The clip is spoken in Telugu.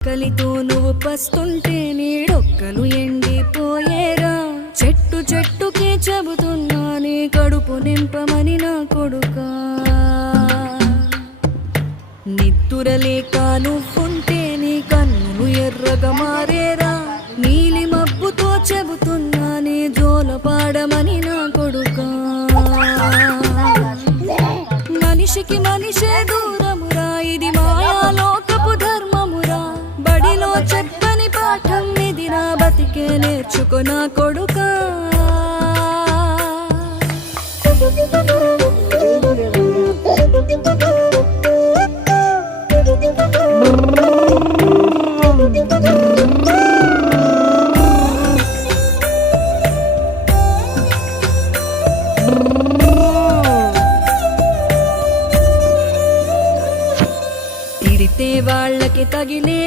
కలితో నువ్వు పస్తుంటే నీడొక్కలు ఎండిపోయేరా. చెట్టు చెట్టుకే చెబుతున్నా నీ కడుపు నింపమని నా కొడుకా. నిద్దురలేక నువ్వుంటే నీ కన్నులు ఎర్రగా మారేరా. నీలి మబ్బుతో చెబుతున్నా నీ జోల పాడమని నా కొడుకా. మనిషికి మనిషే దూరమురా, ఇది మాయాలోకపు ధర్మమురా. బడిలో చెప్పని పాఠం ఇదిరా, బతికే నేర్చుకో నా కొడుకా. తిడితే వాళ్ళకి తగిలే